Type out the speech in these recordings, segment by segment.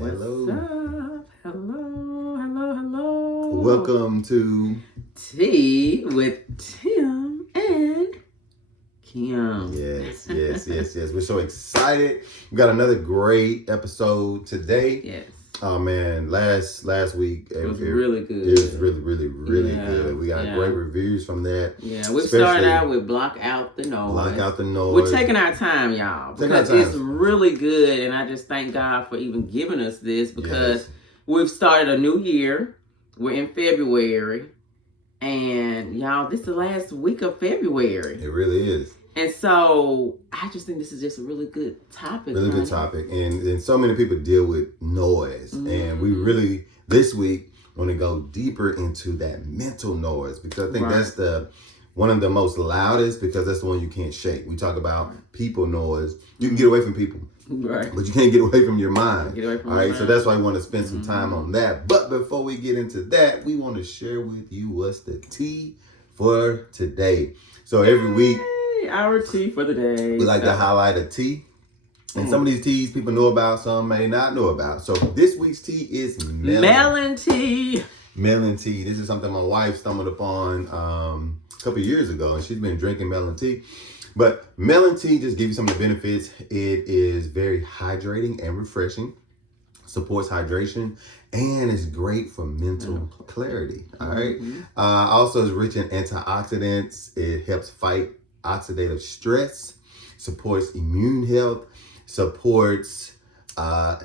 Hello. What's up? Hello. Welcome to Tea with Tim and Kim. Yes. We're so excited. We got another great episode today. Yes. Oh man, last week it was really good. It was really good. We got great reviews from that. Yeah, we started out with Block Out the Noise. Block Out the Noise. We're taking our time, y'all, because it's really good, and I just thank God for even giving us this because we've started a new year. We're in February, and y'all, this is the last week of February. It really is. And so I just think this is just a really good topic. Really good topic. And so many people deal with noise. Mm-hmm. And we really, this week, want to go deeper into that mental noise. Because I think that's one of the most loudest, because that's the one you can't shake. We talk about people noise. You can get away from people. Right. But you can't get away from your mind. Get away from all right. So that's why we want to spend some time on that. But before we get into that, we want to share with you what's the tea for today. So every week, our tea for the day. We like to highlight a tea. And some of these teas people know about, some may not know about. So this week's tea is melon tea. Melon tea. This is something my wife stumbled upon a couple of years ago, and she's been drinking melon tea. But melon tea, just give you some of the benefits. It is very hydrating and refreshing, supports hydration, and is great for mental clarity. All right. Also, is rich in antioxidants. It helps fight oxidative stress, supports immune health, supports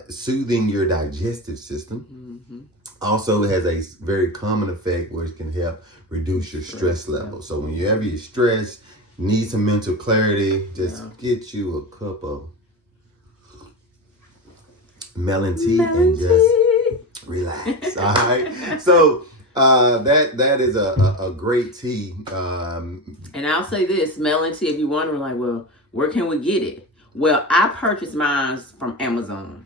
soothing your digestive system. Also, it has a very common effect where it can help reduce your stress level. So whenever you're stressed, need some mental clarity, just get you a cup of melon tea and just relax. All right. So that is a great tea. And I'll say this, melon tea, if you're wondering, like, well, where can we get it? Well, I purchased mine from Amazon.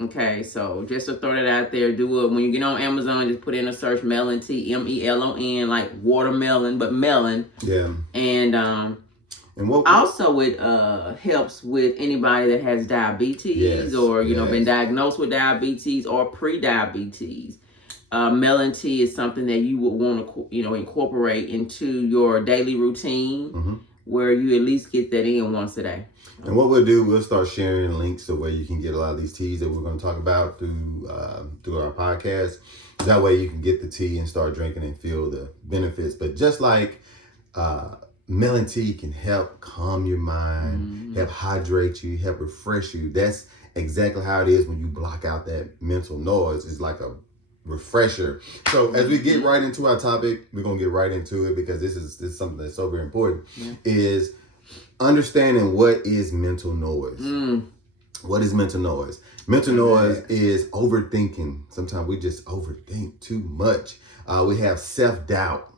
Okay, so just to throw that out there, do it. When you get on Amazon, just put in a search melon tea, MELON, like watermelon, but melon. Yeah. And what also it helps with anybody that has diabetes or, you know, been diagnosed with diabetes or pre-diabetes. Melon tea is something that you would want to, you know, incorporate into your daily routine where you at least get that in once a day. And what we'll do, we'll start sharing links to where you can get a lot of these teas that we're going to talk about through our podcast. That way you can get the tea and start drinking and feel the benefits. But just like melon tea can help calm your mind, help hydrate you, help refresh you. That's exactly how it is when you block out that mental noise. It's like a refresher. So as we get right into our topic, we're going to get right into it because this is something that's so very important, is understanding what is mental noise. What is mental noise? Mental noise is overthinking. Sometimes we just overthink too much. We have self-doubt.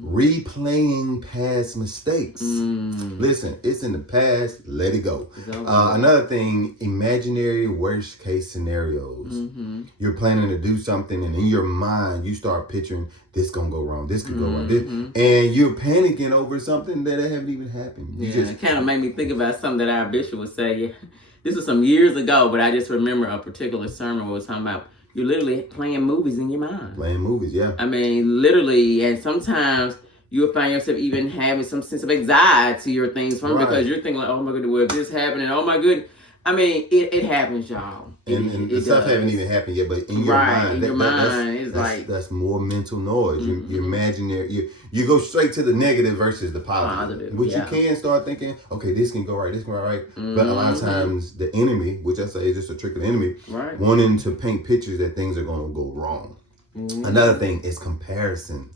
Replaying past mistakes. Listen, it's in the past. Let it go. Another thing, imaginary worst case scenarios. You're planning to do something, and in your mind, you start picturing this gonna go wrong. This could go wrong. And you're panicking over something that haven't even happened. It kind of made me think about something that our bishop would say. This was some years ago, but I just remember a particular sermon where it was talking about you're literally playing movies in your mind. Playing movies, yeah. I mean, literally, and sometimes you'll find yourself even having some sense of anxiety or things from because you're thinking like, oh my goodness, well, if this happened, and oh my goodness. I mean, it happens, y'all. And the stuff haven't even happened yet, but in your mind, that's more mental noise. You imaginary, you go straight to the negative versus the positive. Which you can start thinking, okay, this can go right, this can go right. But a lot of times the enemy, which I say is just a trick of the enemy, wanting to paint pictures that things are going to go wrong. Another thing is comparison.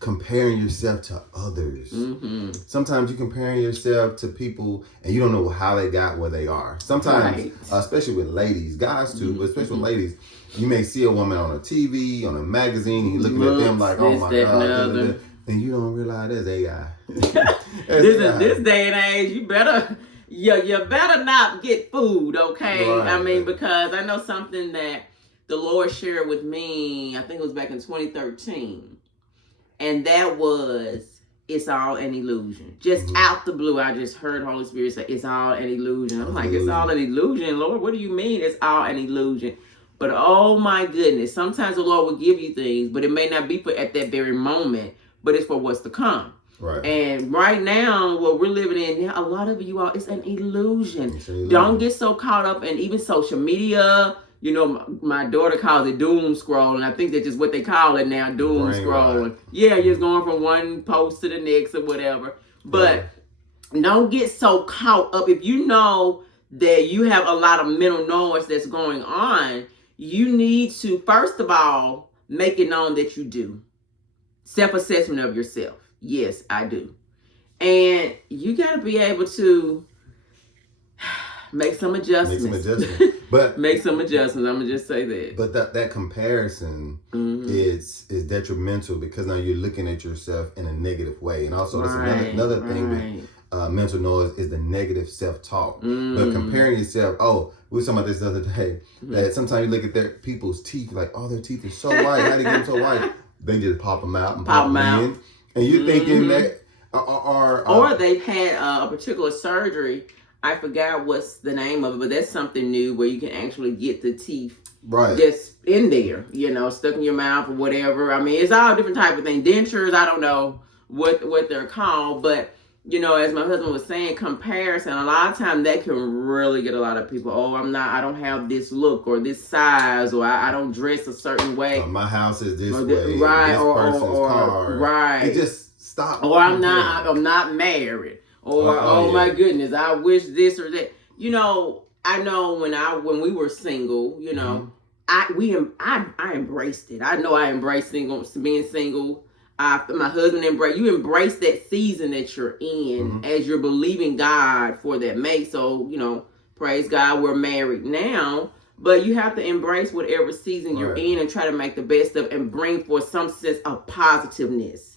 Comparing yourself to others. Sometimes you're comparing yourself to people and you don't know how they got where they are. Sometimes, especially with ladies, guys too, but especially with ladies, you may see a woman on a TV, on a magazine, and you're looking at them like, oh my God. And you don't realize that's AI. This day and age, you better not get food, okay? I mean, because I know something that the Lord shared with me, I think it was back in 2013. And that was, it's all an illusion. Just out the blue, I just heard Holy Spirit say, it's all an illusion. I'm like, it's all an illusion, Lord. What do you mean it's all an illusion? But oh my goodness, sometimes the Lord will give you things, but it may not be for at that very moment, but it's for what's to come. Right. And right now, what we're living in, a lot of you all, it's an illusion. Don't get so caught up in even social media. You know, my daughter calls it doom scrolling. I think that's just what they call it now, doom scrolling. Yeah, you're just going from one post to the next or whatever. But don't get so caught up. If you know that you have a lot of mental noise that's going on, you need to, first of all, make it known that you do. Self-assessment of yourself. Yes, I do. And you got to be able to make some adjustments. But make some adjustments. I'm gonna just say that. But that comparison is detrimental, because now you're looking at yourself in a negative way. And also that's another thing with mental noise is the negative self-talk. But comparing yourself, we were talking about this the other day, that sometimes you look at their people's teeth, like, oh, their teeth are so white. How do they get them so white? They just pop them out and pop them in. And you're thinking that, or they've had a particular surgery. I forgot what's the name of it, but that's something new where you can actually get the teeth just in there, stuck in your mouth or whatever. I mean, it's all different type of thing. Dentures, I don't know what they're called, but as my husband was saying, comparison, a lot of times that can really get a lot of people, I don't have this look or this size, or I don't dress a certain way. My house is this way. Right. This person's car. Right. It just stop. Or I'm not married. Or my goodness, I wish this or that. I know when we were single, I embraced it. I know I embraced being single. My husband embrace that season that you're in as you're believing God for that mate. So, praise God, we're married now. But you have to embrace whatever season you're in and try to make the best of it and bring forth some sense of positiveness.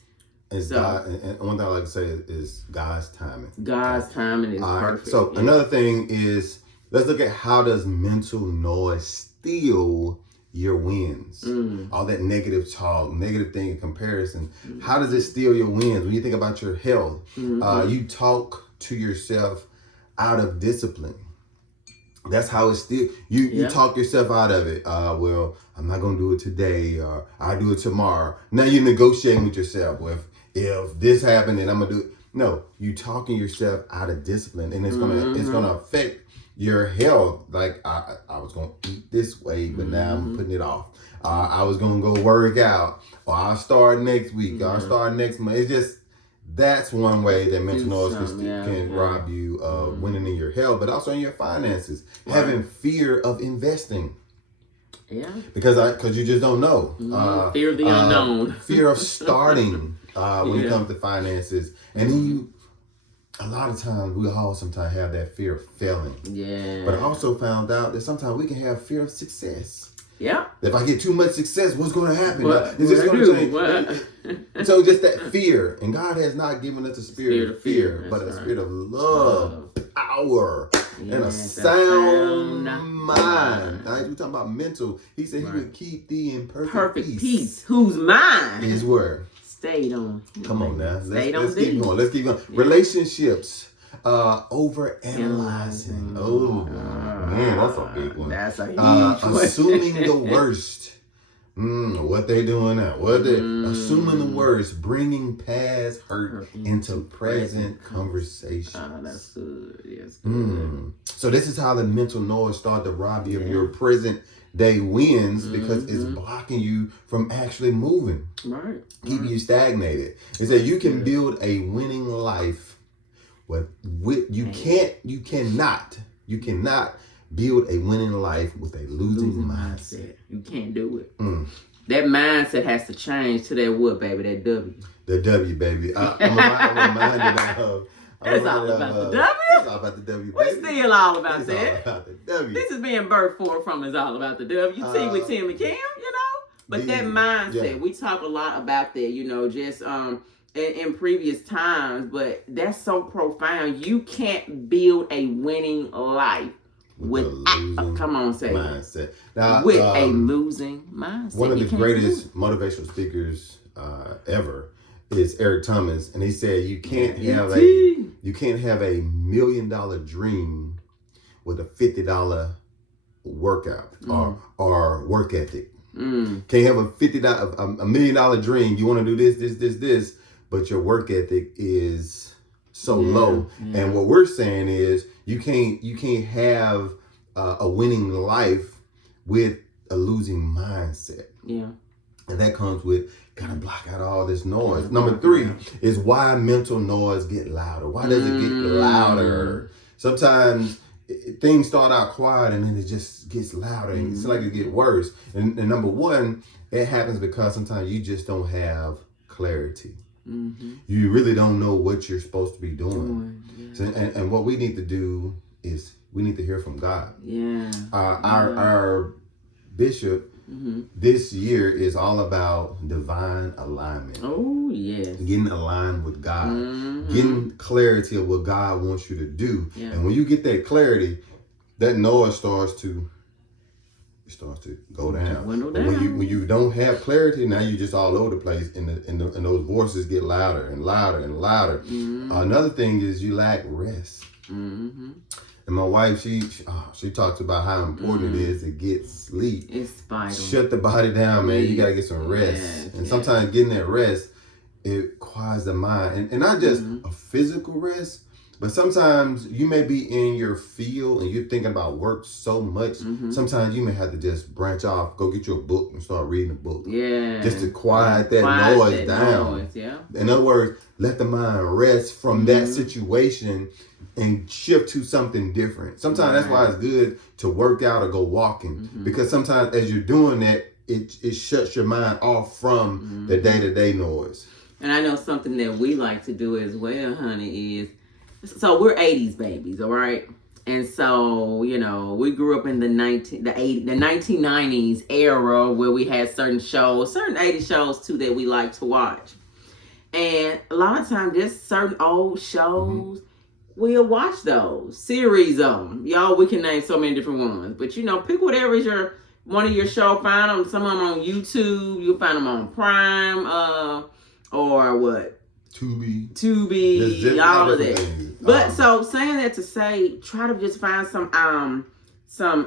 God, and one thing I like to say is God's timing. God's timing is perfect. So another thing is, let's look at how does mental noise steal your wins? All that negative talk, negative thing in comparison. How does it steal your wins? When you think about your health, you talk to yourself out of discipline. That's how it's still. You talk yourself out of it. Well, I'm not going to do it today, or I'll do it tomorrow. Now you're negotiating with yourself. Well, if this happened, then I'm going to do it. No, you talking yourself out of discipline, and it's gonna affect your health. Like I was gonna eat this way, but now I'm putting it off. I was gonna go work out, or I'll start next week, or I'll start next month. It's just, that's one way that mental noise can rob you of winning in your health, but also in your finances. Having fear of investing. Yeah. Because you just don't know. Fear of the unknown. Fear of starting when it comes to finances. And then a lot of times, we all sometimes have that fear of failing. Yeah. But I also found out that sometimes we can have fear of success. Yeah. If I get too much success, what's going to happen? Is this going to change? So just that fear. And God has not given us a spirit of fear, but a spirit of love, power, and a sound mind. Now, we're talking about mental. He said he would keep thee in perfect peace. Whose mind? His word. Stayed on. Come on now. Let's keep going. Let's keep going. Yeah. Relationships. Over analyzing. Oh man, that's a big one. That's a huge one. Assuming the worst. What they doing now? Assuming the worst, bringing past hurt into present conversation. That's good. Yes. Good. So this is how the mental noise start to rob you of your present day wins, because it's blocking you from actually moving. Right. Keeping you stagnated. It said you can build a winning life. You cannot build a winning life with a losing mindset. You can't do it. That mindset has to change to that what, baby? That W. The W, baby. I'm reminded of. It's all about the W. It's all about the W, baby. We still all about that. All about the W. This is being birthed forth from It's All About the W. T with Tim and Cam, But that mindset, we talk a lot about that, just in previous times, but that's so profound. You can't build a winning life with mindset. Now, with a losing mindset. One of the greatest motivational speakers ever is Eric Thomas, and he said you can't have a $1 million dream with a $50 workout or work ethic. Can't have a $50 $1 million dream. You want to do this, but your work ethic is so low. Yeah. And what we're saying is you can't have a winning life with a losing mindset. Yeah. And that comes with gotta block out all this noise. Number 3 is why mental noise get louder. Why does it get louder? Sometimes things start out quiet and then it just gets louder and it's like it gets worse. And number 1, it happens because sometimes you just don't have clarity. You really don't know what you're supposed to be doing. Yeah. So, and what we need to do is we need to hear from God. Yeah. Our bishop this year is all about divine alignment. Oh, yes. Getting aligned with God. Getting clarity of what God wants you to do. Yeah. And when you get that clarity, that noise starts to go down. When you don't have clarity, now you're just all over the place and those voices get louder and louder and louder. Another thing is you lack rest. And my wife, she talks about how important it is to get sleep. It's vital. Shut the body down, man. You gotta get some rest. Yes, and sometimes getting that rest, it quiets the mind. And not just a physical rest, but sometimes you may be in your field and you're thinking about work so much. Sometimes you may have to just branch off, go get you a book and start reading a book. Yeah. Just to quiet that noise down. In other words, let the mind rest from that situation and shift to something different. Sometimes that's why it's good to work out or go walking. Because sometimes as you're doing that, it shuts your mind off from the day-to-day noise. And I know something that we like to do as well, honey, is, so we're 80s babies, all right? And so, you know, we grew up in the 1990s era where we had certain 80s shows too that we like to watch. And a lot of times, just certain old shows, we'll watch those series of them. Y'all, we can name so many different ones, but you know, pick whatever is one of your show. Find them. Some of them on YouTube. You'll find them on Prime, or what? Tubi, all of that. But so saying that to say, try to just find some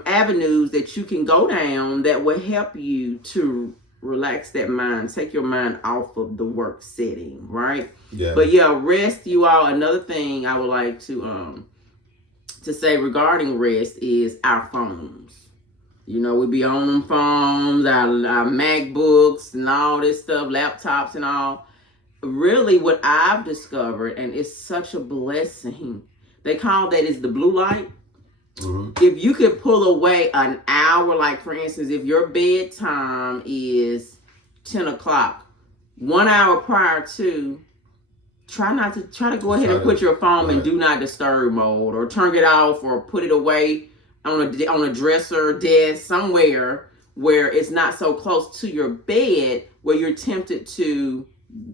avenues that you can go down that will help you to relax that mind, take your mind off of the work setting, right? Yeah. But yeah, rest, you all. Another thing I would like to say regarding rest is our phones. You know, we be on them phones, our MacBooks and all this stuff, laptops and all. Really, what I've discovered, and it's such a blessing, they call that is the blue light. If you could pull away an hour, like for instance, if your bedtime is 10 o'clock, 1 hour prior to, try to go ahead and put your phone in do not disturb mode, or turn it off, or put it away on a dresser, desk, somewhere where it's not so close to your bed where you're tempted to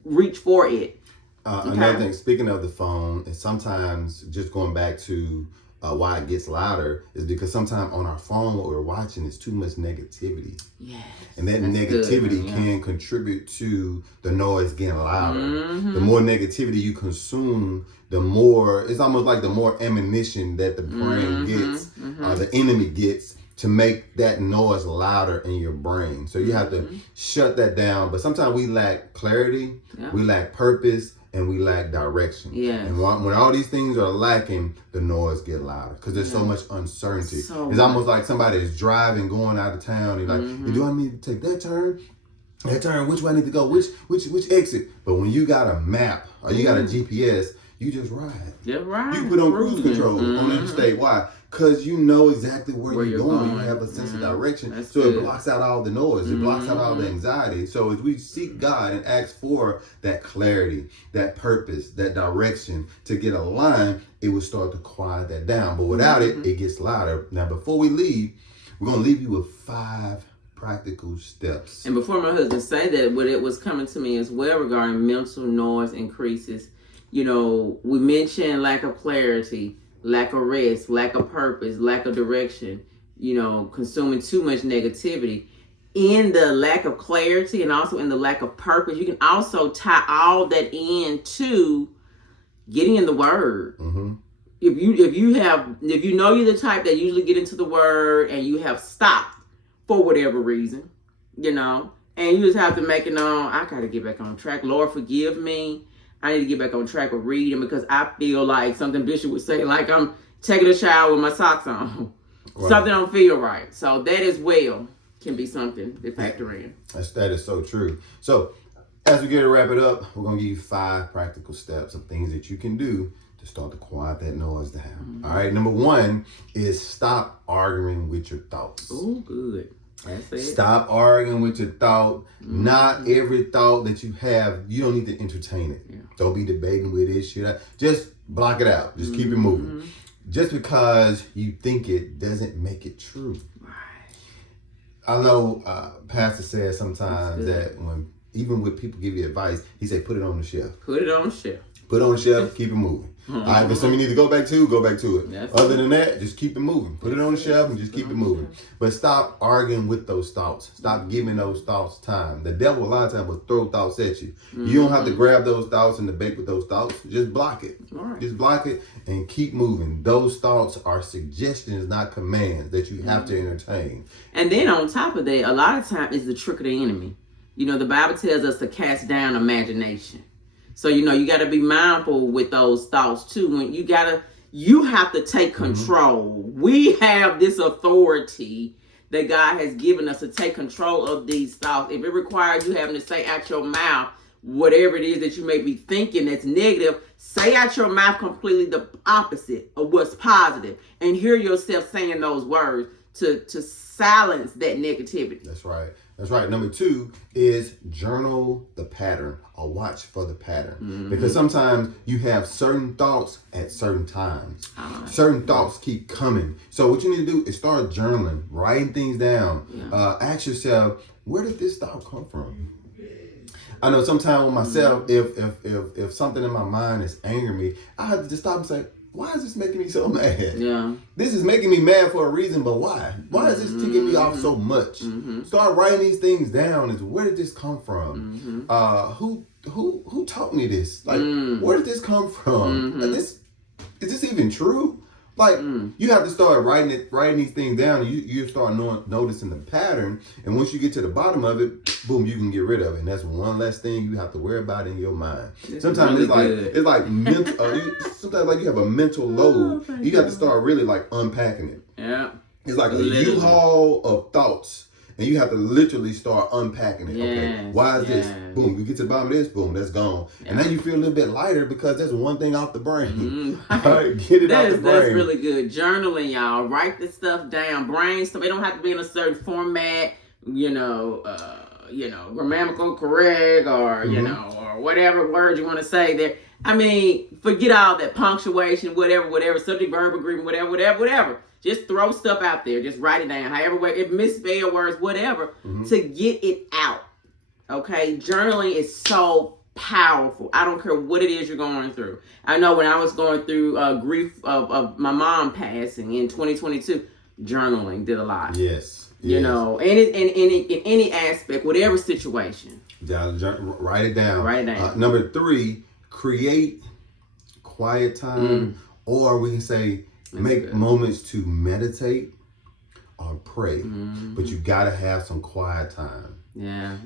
reach for it. Another thing, speaking of the phone, and sometimes just going back to why it gets louder is because sometimes on our phone, what we're watching is too much negativity. Yes, and that negativity can contribute to the noise getting louder. The more negativity you consume, the more, it's almost like the more ammunition that the brain gets, the enemy gets, to make that noise louder in your brain. So you have to shut that down. But sometimes we lack clarity, we lack purpose, and we lack direction. Yeah. And when all these things are lacking, the noise get louder because there's so much uncertainty. It's almost like somebody is driving, going out of town. You're like, do I need to take that turn? That turn, which way I need to go? Which exit? But when you got a map or you got a GPS, you just ride. You put on cruise control on the interstate. Why? Because you know exactly where you're going. You have a sense of direction. That's so good. It blocks out all the noise. It blocks out all the anxiety. So as we seek God and ask for that clarity, that purpose, that direction to get aligned, it will start to quiet that down. But without it, it gets louder. Now, before we leave, we're going to leave you with 5 practical steps. And before my husband say that, what it was coming to me as well regarding mental noise increases, you know, we mentioned lack of clarity, lack of rest, lack of purpose, lack of direction, you know, consuming too much negativity. In the lack of clarity and also in the lack of purpose, you can also tie all that into getting in the Word, if you know you're the type that usually get into the word and you have stopped for whatever reason, and you just have to make it known, I got to get back on track. Lord, forgive me. I need to get back on track with reading because I feel like something Bishop would say, like I'm taking a shower with my socks on. Right. Something don't feel right. So that as well can be something to factor in. That is so true. So as we get to wrap it up, we're going to give you 5 practical steps of things that you can do to start to quiet that noise down. Mm-hmm. All right. Number 1 is stop arguing with your thoughts. Oh, good. That's it. Stop arguing with your thought. Mm-hmm. Not every thought that you have, you don't need to entertain it. Yeah. Don't be debating with it. Just block it out. Just keep it moving. Just because you think it doesn't make it true. Right. I know Pastor says sometimes that even when people give you advice, he say put it on the shelf. Put it on the shelf. Put it on the shelf, keep it moving. All right, if something you need to go back to it. That's Other than that, just keep it moving. Put it on the shelf and just keep it moving. But stop arguing with those thoughts. Stop giving those thoughts time. The devil a lot of times will throw thoughts at you. You don't have to grab those thoughts and debate with those thoughts. Just block it. Right. Just block it and keep moving. Those thoughts are suggestions, not commands that you have to entertain. And then on top of that, a lot of times it's the trick of the enemy. The Bible tells us to cast down imagination. So, you got to be mindful with those thoughts too. When you have to take control. We have this authority that God has given us to take control of these thoughts. If it requires you having to say out your mouth, whatever it is that you may be thinking that's negative, say out your mouth completely the opposite of what's positive and hear yourself saying those words to silence that negativity. That's right. Number 2 is journal the pattern or watch for the pattern. Mm-hmm. Because sometimes you have certain thoughts at certain times. Certain thoughts keep coming. So what you need to do is start journaling, writing things down. Yeah. Ask yourself, where did this thought come from? I know sometimes with myself, if something in my mind is angering me, I have to just stop and say, why is this making me so mad? Yeah. This is making me mad for a reason, but why? Why is this ticking me off so much? Mm-hmm. Start writing these things down. Where did this come from? Mm-hmm. Who taught me this? Like, where did this come from? Mm-hmm. Is this even true? Like, you have to start writing these things down, and you start noticing the pattern. And once you get to the bottom of it, boom, you can get rid of it. And that's one less thing you have to worry about in your mind. Sometimes really it's like mental. Sometimes like you have a mental load. You have to start really like unpacking it. Yeah, it's like a U-Haul of thoughts. And you have to literally start unpacking it. Yes, okay, why is this? Boom, you get to the bottom of this, boom, that's gone. Yeah. And now you feel a little bit lighter because that's one thing off the brain. All right, get it out the brain. That's really good. Journaling, y'all. Write this stuff down. Brain stuff. It don't have to be in a certain format, grammatical correct or, or whatever word you want to say there. I mean, forget all that punctuation, whatever, subject, verb, agreement, whatever. Just throw stuff out there. Just write it down. However, if misspell words, whatever, to get it out. Okay? Journaling is so powerful. I don't care what it is you're going through. I know when I was going through grief of my mom passing in 2022, journaling did a lot. Yes. In any aspect, whatever situation. Write it down. Number 3, create quiet time, or we can say, make moments to meditate or pray, but you gotta have some quiet time. Yeah.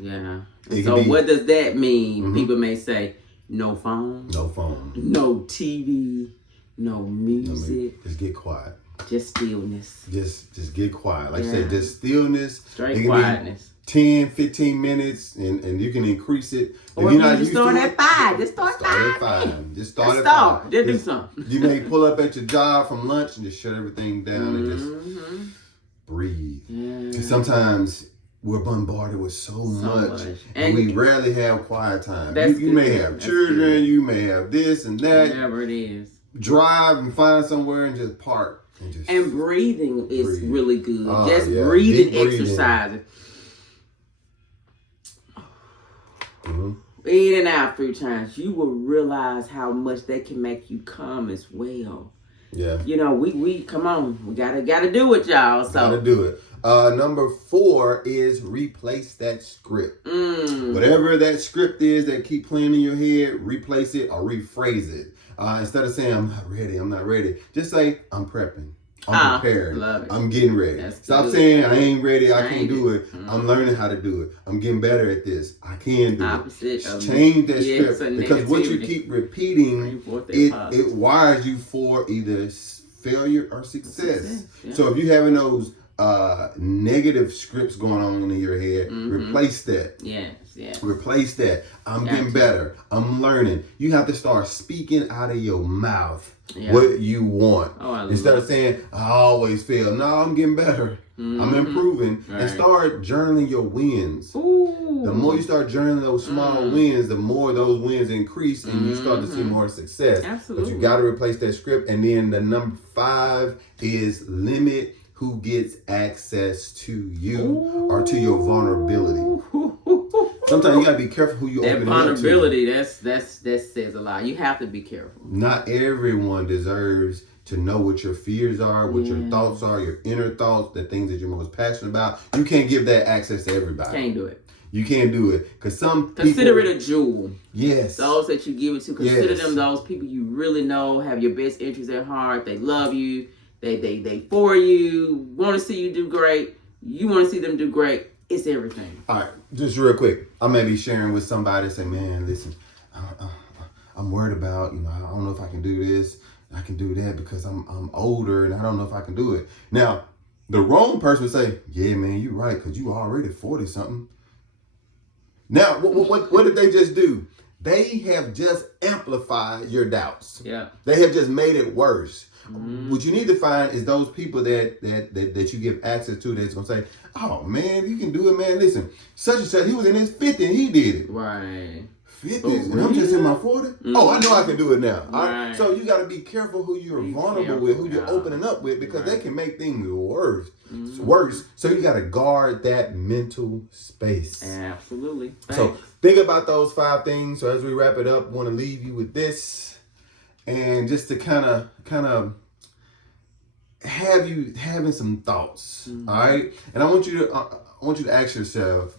So what does that mean? People may say, no phone, no TV, no music. Just get quiet. Just stillness. Just get quiet. Like I said, just stillness. Straight quietness. 10, 15 minutes, and you can increase it. Or if you're not start at 5. Just start at 5. Just start at 5. Just do something. You may pull up at your job from lunch and just shut everything down and just breathe. Yeah. Sometimes we're bombarded with so much. And we rarely have quiet time. You may have children, you may have this and that. Whatever it is. Drive and find somewhere and just park. And breathing is really good. Breathing exercises. In and out 3 times, you will realize how much they can make you calm as well. Yeah. We come on, we gotta do it, y'all. So gotta do it. Number 4 is replace that script. Whatever that script is that keep playing in your head, replace it or rephrase it. Instead of saying I'm not ready, just say I'm prepping. I'm prepared. I'm getting ready. Stop saying I ain't ready. I can't do it. I'm learning how to do it. I'm getting better at this. I can do it. Change that script, because what you keep repeating, it wires you for either failure or success. Yeah. So if you're having those negative scripts going on in your head, replace that. Replace that. I'm getting better. I'm learning. You have to start speaking out of your mouth what you want. Instead of saying, I always fail. No, I'm getting better. I'm improving. And start journaling your wins. The more you start journaling those small wins, the more those wins increase and you start to see more success. But you got to replace that script. And then the number 5 is limit who gets access to you or to your vulnerability. Sometimes you gotta be careful who you open up to. That vulnerability, that says a lot. You have to be careful. Not everyone deserves to know what your fears are, what your thoughts are, your inner thoughts, the things that you're most passionate about. You can't give that access to everybody. Can't do it. You can't do it. Because consider it a jewel. Yes. Those that you give it to, consider them those people you really know, have your best interests at heart. They love you. They for you, want to see you do great. You want to see them do great. It's everything. All right, just real quick. I may be sharing with somebody and say, man, listen, I'm worried about, I don't know if I can do this. I can do that because I'm older and I don't know if I can do it. Now, the wrong person would say, yeah, man, you're right, because you already 40-something. Now, what did they just do? They have just amplified your doubts. Yeah. They have just made it worse. What you need to find is those people that you give access to that's going to say, oh, man, you can do it, man. Listen, such and such, he was in his 50s and he did it. Right. 50s, and I'm just in my 40s? Oh, I know I can do it now. Right. All right? So you got to be careful who you're vulnerable with, who you're opening up with, because they can make things worse. So you got to guard that mental space. Absolutely. Thanks. So think about those 5 things. So as we wrap it up, I want to leave you with this. And just to kind of have you having some thoughts, all right? And I want you to ask yourself,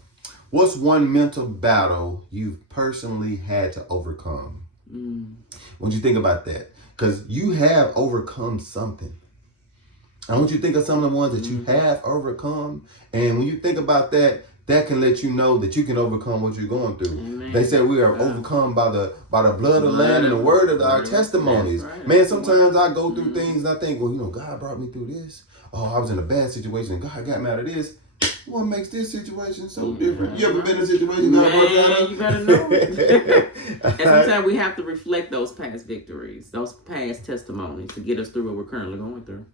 what's one mental battle you've personally had to overcome? I want you to think about that, because you have overcome something. I want you to think of some of the ones that you have overcome, and when you think about that, that can let you know that you can overcome what you're going through. Amen. They say we are overcome by the blood of the Lamb and the word of our testimonies. Right. Man, sometimes I go through things and I think, well, God brought me through this. Oh, I was in a bad situation and God got me out of this. What makes this situation so different? You ever been in a situation God brought you out of? You better know. And sometimes we have to reflect those past victories, those past testimonies to get us through what we're currently going through.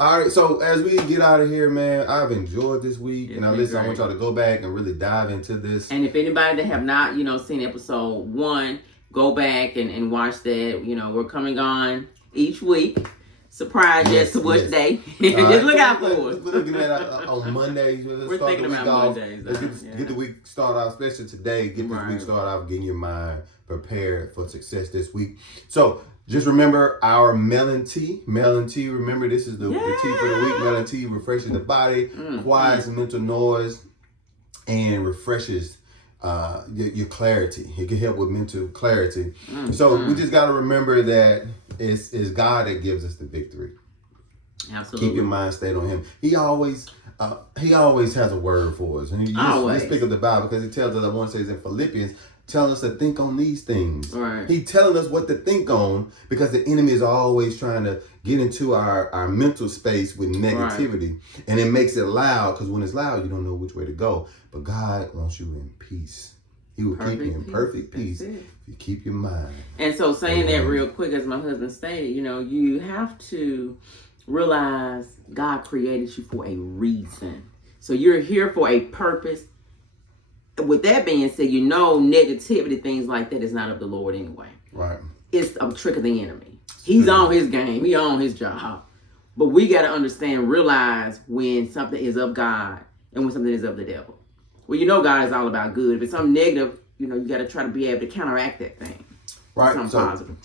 All right, so as we get out of here, man, I've enjoyed this week. And I want y'all to go back and really dive into this. And if anybody that have not, seen episode 1, go back and watch that. We're coming on each week. Surprise as to which day. Just look out for us. We're looking at on Mondays. We're thinking about Mondays. Let's get the week started off, especially today. Get this week started off, getting your mind prepared for success this week. So just remember our melon tea. Melon tea, remember this is the tea for the week. Melon tea refreshes the body, quiets mental noise, and refreshes your clarity. It can help with mental clarity. So we just got to remember that it's God that gives us the victory. Absolutely. Keep your mind stayed on Him. He always has a word for us. And just pick up the Bible, because it tells us, I want to say it's in Philippians, telling us to think on these things. Right. He's telling us what to think on, because the enemy is always trying to get into our mental space with negativity. Right. And it makes it loud, because when it's loud, you don't know which way to go. But God wants you in peace. He will keep you in perfect peace if you keep your mind. And so saying that real quick, as my husband stated, you have to realize God created you for a reason. So you're here for a purpose. With that being said, negativity, things like that is not of the Lord anyway. Right. It's a trick of the enemy. He's on his game. He on his job. But we got to realize when something is of God and when something is of the devil. Well, God is all about good. If it's something negative, you got to try to be able to counteract that thing. Right. Something positive.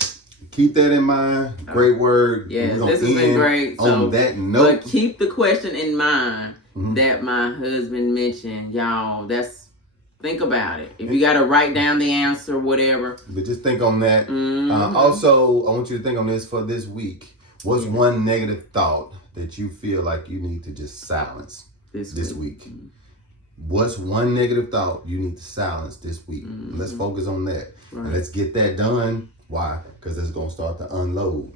Keep that in mind. Great word. Yes, this has been great. On that note. But keep the question in mind that my husband mentioned. Y'all, that's Think about it. If you got to write down the answer, whatever. But just think on that. Mm-hmm. Also, I want you to think on this for this week. What's one negative thought that you feel like you need to just silence this week? Mm-hmm. What's one negative thought you need to silence this week? Mm-hmm. Let's focus on that. Right. And let's get that done. Why? Because it's going to start to unload.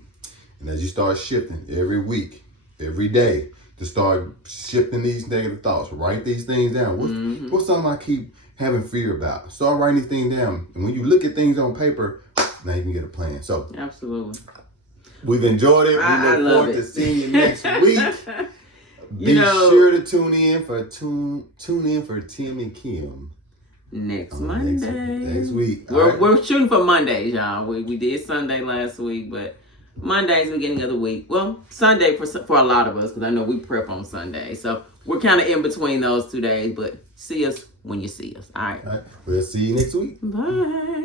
And as you start shifting every week, every day, to start shifting these negative thoughts, write these things down. What's something I keep having fear about? Start writing these things down. And when you look at things on paper, now you can get a plan. So absolutely. We've enjoyed it. We look forward to seeing you next week. Be sure to tune in for Tim and Kim next Monday. Next week. We're shooting for Mondays, y'all. We did Sunday last week, but Monday's the beginning of the week. Well, Sunday for a lot of us, because I know we prep on Sunday. So we're kind of in between those 2 days, but see us when you see us. All right. We'll see you next week. Bye.